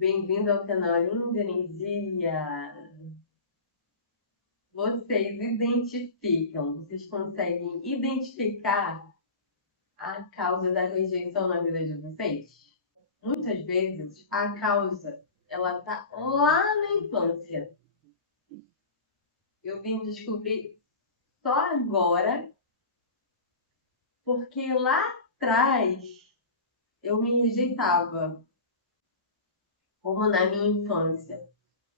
Bem-vindo ao canal Linda Energia. Vocês conseguem identificar a causa da rejeição na vida de vocês? Muitas vezes a causa ela tá lá na infância. Eu vim descobrir só agora, porque lá atrás eu me rejeitava, como na minha infância.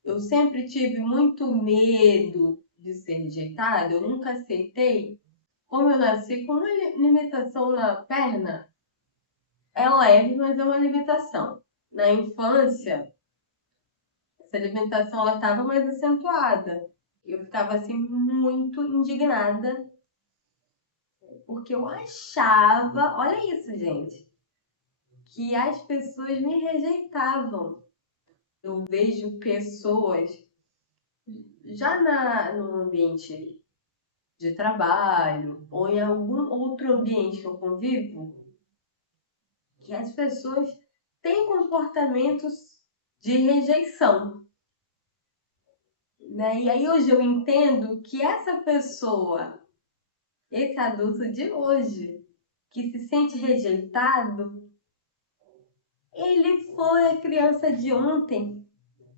Eu sempre tive muito medo de ser rejeitada, eu nunca aceitei. Como eu nasci com uma limitação na perna, é leve, mas é uma limitação. Na infância, essa limitação ela estava mais acentuada. Eu ficava assim muito indignada, porque eu achava, olha isso, gente, que as pessoas me rejeitavam. Eu vejo pessoas já no ambiente de trabalho ou em algum outro ambiente que eu convivo, que as pessoas têm comportamentos de rejeição, né? E aí hoje eu entendo que essa pessoa, esse adulto de hoje, que se sente rejeitado, ele foi a criança de ontem,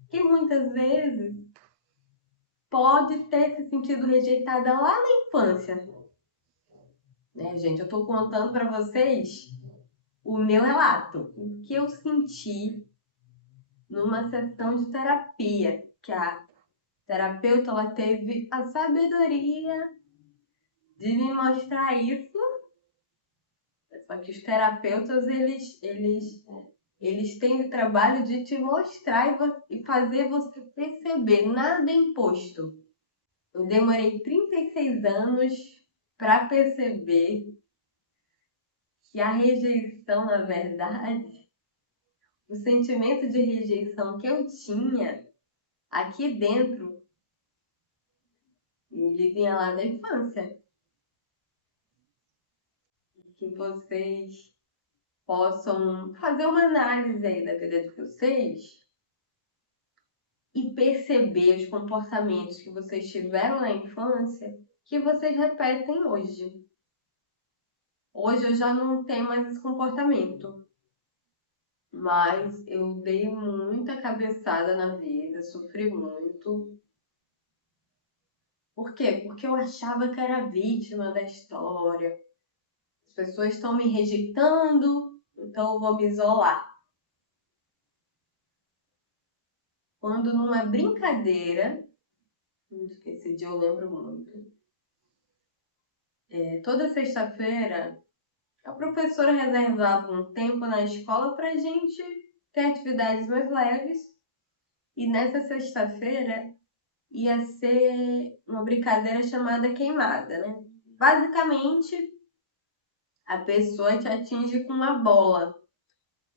que muitas vezes pode ter se sentido rejeitada lá na infância, né, gente? Eu tô contando para vocês o meu relato, o que eu senti numa sessão de terapia, que a terapeuta ela teve a sabedoria de me mostrar isso. Só que os terapeutas eles têm o trabalho de te mostrar e fazer você perceber, nada é imposto. Eu demorei 36 anos para perceber que a rejeição, na verdade, o sentimento de rejeição que eu tinha aqui dentro, ele vinha lá da infância. Que vocês possam fazer uma análise aí da vida de vocês e perceber os comportamentos que vocês tiveram na infância que vocês repetem hoje. Hoje eu já não tenho mais esse comportamento, mas eu dei muita cabeçada na vida, sofri muito. Por quê? Porque eu achava que era vítima da história. As pessoas estão me rejeitando, então eu vou me isolar. Quando numa brincadeira, esse dia eu lembro muito, toda sexta-feira a professora reservava um tempo na escola para a gente ter atividades mais leves, e nessa sexta-feira ia ser uma brincadeira chamada queimada, né? Basicamente, a pessoa te atinge com uma bola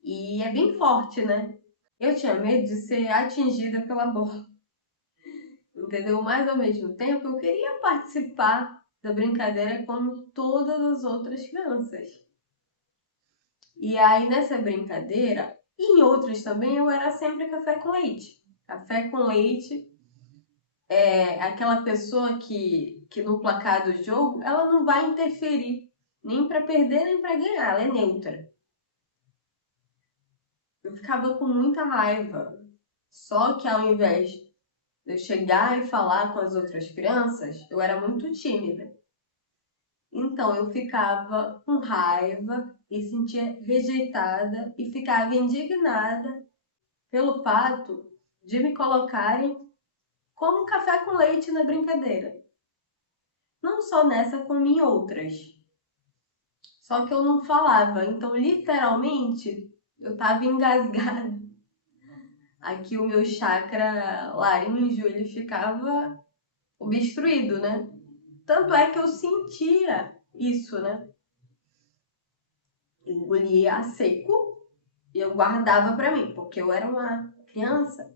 e é bem forte, né? Eu tinha medo de ser atingida pela bola, entendeu? Mas ao mesmo tempo eu queria participar da brincadeira como todas as outras crianças. E aí nessa brincadeira, e em outras também, eu era sempre café com leite. Café com leite é aquela pessoa que no placar do jogo, ela não vai interferir nem para perder nem para ganhar, ela é neutra. Eu ficava com muita raiva. Só que ao invés de eu chegar e falar com as outras crianças, eu era muito tímida. Então eu ficava com raiva e sentia rejeitada e ficava indignada pelo fato de me colocarem como café com leite na brincadeira. Não só nessa, como em outras. Só que eu não falava, então literalmente eu estava engasgada. Aqui o meu chakra laríngeo ele ficava obstruído, né? Tanto é que eu sentia isso, né? Eu engolia a seco e eu guardava para mim, porque eu era uma criança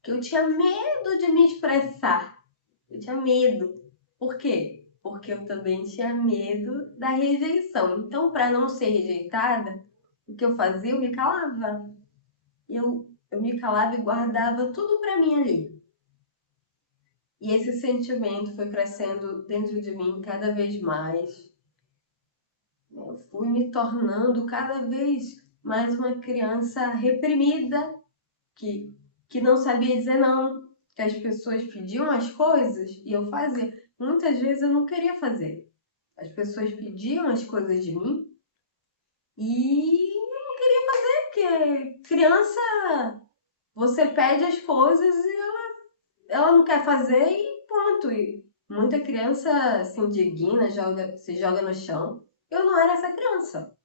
que eu tinha medo de me expressar. Eu tinha medo. Por quê? Porque eu também tinha medo da rejeição. Então, para não ser rejeitada, o que eu fazia? Eu me calava. Eu eu me calava e guardava tudo para mim ali. E esse sentimento foi crescendo dentro de mim cada vez mais. Eu fui me tornando cada vez mais uma criança reprimida, que, que não sabia dizer não, que as pessoas pediam as coisas e eu fazia. Muitas vezes eu não queria fazer. As pessoas pediam as coisas de mim e eu não queria fazer, porque criança, você pede as coisas e ela não quer fazer e ponto. E muita criança se indigna, se joga no chão. Eu não era essa criança.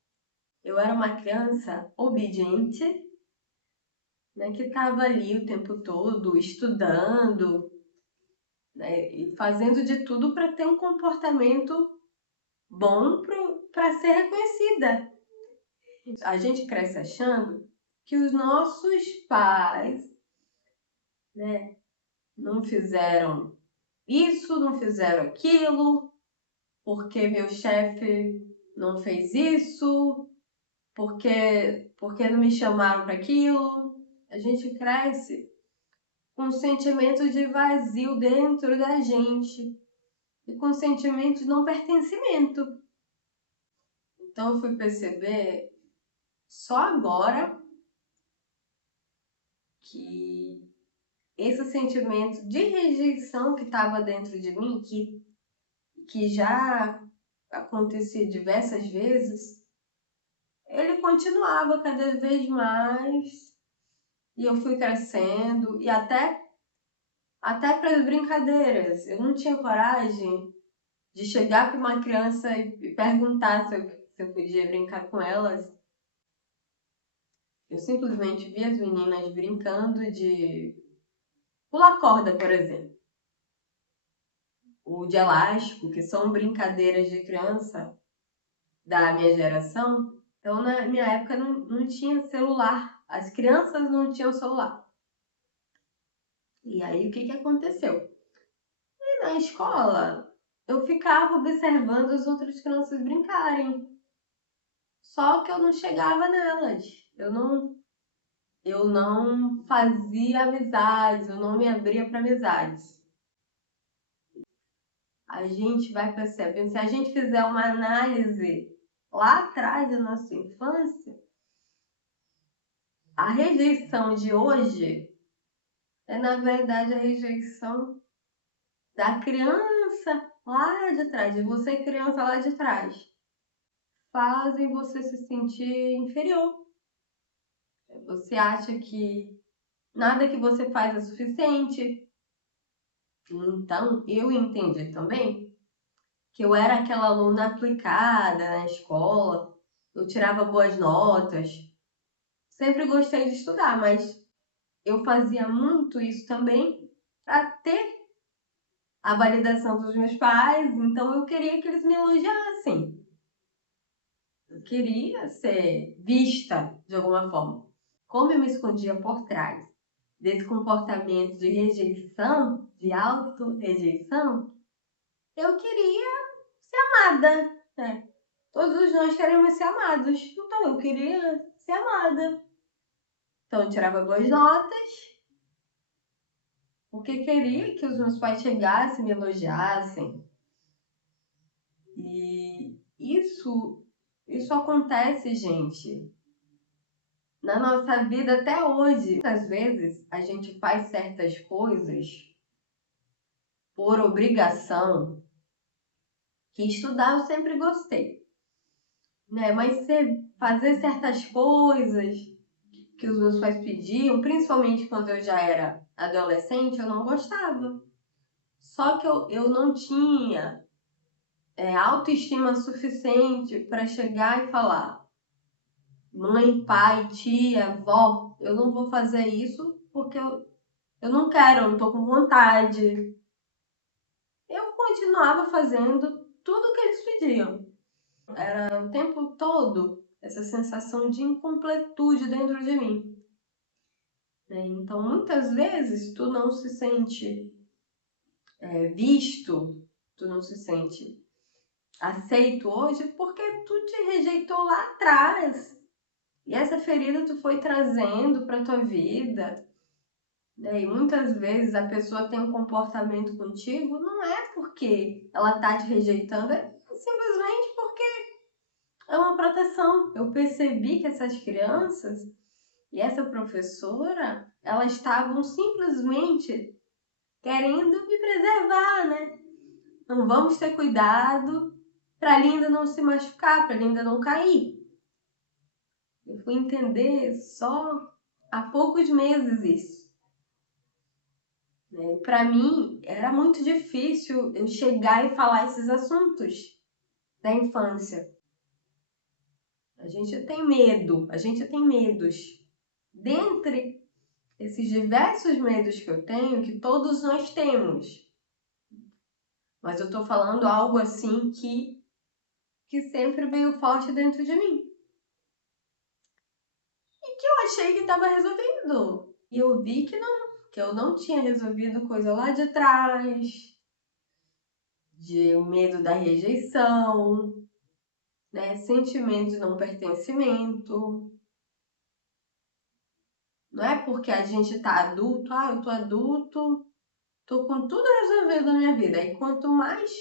Eu era uma criança obediente, né, que estava ali o tempo todo estudando, né, e fazendo de tudo para ter um comportamento bom para ser reconhecida. A gente cresce achando que os nossos pais, né, não fizeram isso, não fizeram aquilo, porque meu chefe não fez isso, porque não me chamaram para aquilo. A gente cresce com um sentimento de vazio dentro da gente e com um sentimento de não pertencimento. Então eu fui perceber só agora que esse sentimento de rejeição que estava dentro de mim, que já acontecia diversas vezes, ele continuava cada vez mais e eu fui crescendo e até para as brincadeiras. Eu não tinha coragem de chegar para uma criança e perguntar se eu podia brincar com elas. Eu simplesmente via as meninas brincando de pular corda, por exemplo, ou de elástico, que são brincadeiras de criança da minha geração. Então, na minha época, não tinha celular. As crianças não tinham celular. E aí, o que aconteceu? E na escola, eu ficava observando as outras crianças brincarem. Só que eu não chegava nelas. Eu não fazia amizades, eu não me abria para amizades. A gente vai percebendo, se a gente fizer uma análise lá atrás da nossa infância, a rejeição de hoje é, na verdade, a rejeição da criança lá de trás, de você criança lá de trás. Fazem você se sentir inferior. Você acha que nada que você faz é suficiente. Então, eu entendi também que eu era aquela aluna aplicada na escola, eu tirava boas notas, sempre gostei de estudar, mas eu fazia muito isso também para ter a validação dos meus pais, então eu queria que eles me elogiassem. Eu queria ser vista de alguma forma. Como eu me escondia por trás desse comportamento de rejeição, de auto-rejeição, eu queria ser amada, né? Todos nós queremos ser amados, então eu queria ser amada. Então eu tirava boas notas, porque queria que os meus pais chegassem e me elogiassem. E isso acontece, gente, na nossa vida até hoje. Muitas vezes a gente faz certas coisas por obrigação, que estudar eu sempre gostei, né? Mas fazer certas coisas que os meus pais pediam, principalmente quando eu já era adolescente, eu não gostava. Só que eu não tinha autoestima suficiente para chegar e falar: mãe, pai, tia, avó, eu não vou fazer isso porque eu não quero, eu não tô com vontade. Eu continuava fazendo tudo o que eles pediam. Era o tempo todo essa sensação de incompletude dentro de mim, né? Então, muitas vezes, tu não se sente visto, tu não se sente aceito hoje porque tu te rejeitou lá atrás. E essa ferida tu foi trazendo para tua vida, né? E muitas vezes a pessoa tem um comportamento contigo, não é porque ela tá te rejeitando, é simplesmente porque é uma proteção. Eu percebi que essas crianças e essa professora, elas estavam simplesmente querendo me preservar, né? Então vamos ter cuidado para a Linda não se machucar, para a Linda não cair. Eu fui entender só há poucos meses isso. Né? Para mim era muito difícil eu chegar e falar esses assuntos da infância. A gente tem medo, a gente tem medos. Dentre esses diversos medos que eu tenho, que todos nós temos, mas eu tô falando algo assim que sempre veio forte dentro de mim. E que eu achei que estava resolvido. E eu vi que eu não tinha resolvido coisa lá de trás, de medo da rejeição, né? Sentimento de não pertencimento. Não é porque a gente tá adulto, eu tô adulto, tô com tudo resolvido na minha vida. E quanto mais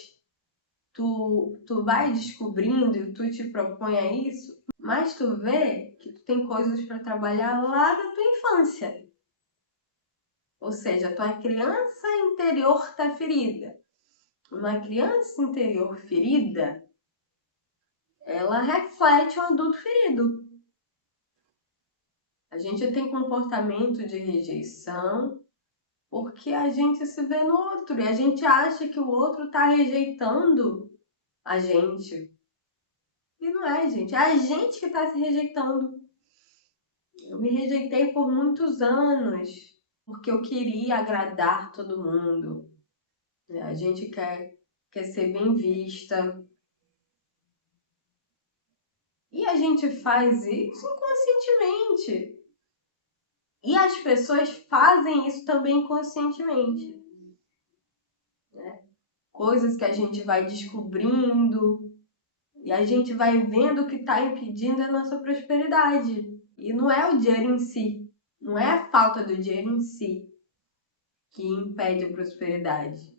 tu vai descobrindo e tu te propõe a isso, mais tu vê que tu tem coisas para trabalhar lá da tua infância. Ou seja, a tua criança interior está ferida. Uma criança interior ferida, ela reflete um adulto ferido. A gente tem comportamento de rejeição porque a gente se vê no outro e a gente acha que o outro está rejeitando a gente. E não é, gente. É a gente que está se rejeitando. Eu me rejeitei por muitos anos porque eu queria agradar todo mundo. A gente quer ser bem vista. E a gente faz isso inconscientemente. E as pessoas fazem isso também conscientemente. Né? Coisas que a gente vai descobrindo e a gente vai vendo que está impedindo a nossa prosperidade. E não é o dinheiro em si, não é a falta do dinheiro em si que impede a prosperidade.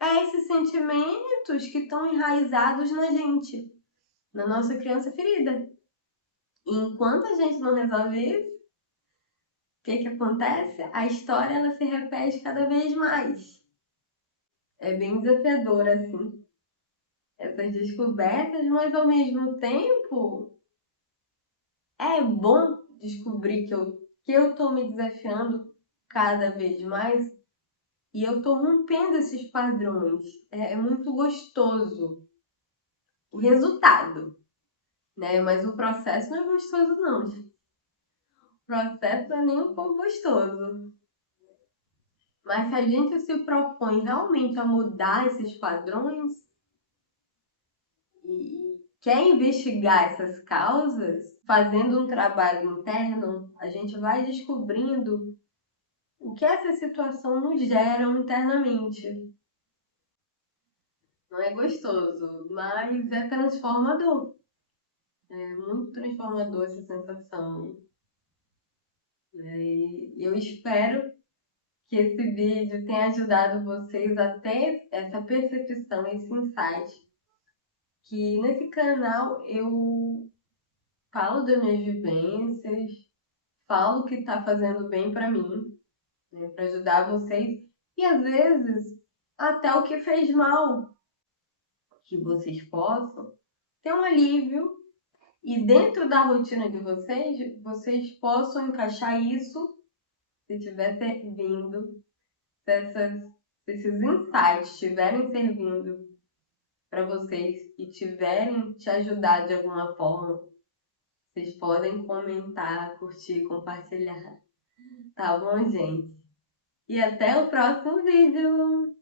É esses sentimentos que estão enraizados na gente, na nossa criança ferida. E enquanto a gente não resolve isso, o que acontece? A história ela se repete cada vez mais. É bem desafiador, assim, essas descobertas, mas ao mesmo tempo é bom descobrir que eu tô me desafiando cada vez mais e eu tô rompendo esses padrões. É muito gostoso o resultado, né? Mas o processo não é gostoso, não. O processo não é nem um pouco gostoso. Mas se a gente se propõe realmente a mudar esses padrões e quer investigar essas causas, fazendo um trabalho interno, a gente vai descobrindo o que essa situação nos gera internamente. Não é gostoso, mas é transformador. É muito transformador essa sensação. E eu espero que esse vídeo tenha ajudado vocês a ter essa percepção, esse insight. Que nesse canal eu falo das minhas vivências, falo o que está fazendo bem para mim, né, para ajudar vocês. E às vezes até o que fez mal, que vocês possam ter um alívio e dentro da rotina de vocês, vocês possam encaixar isso se estiver servindo, se esses insights estiverem servindo para vocês e tiverem te ajudado de alguma forma, vocês podem comentar, curtir, compartilhar. Tá bom, gente? E até o próximo vídeo!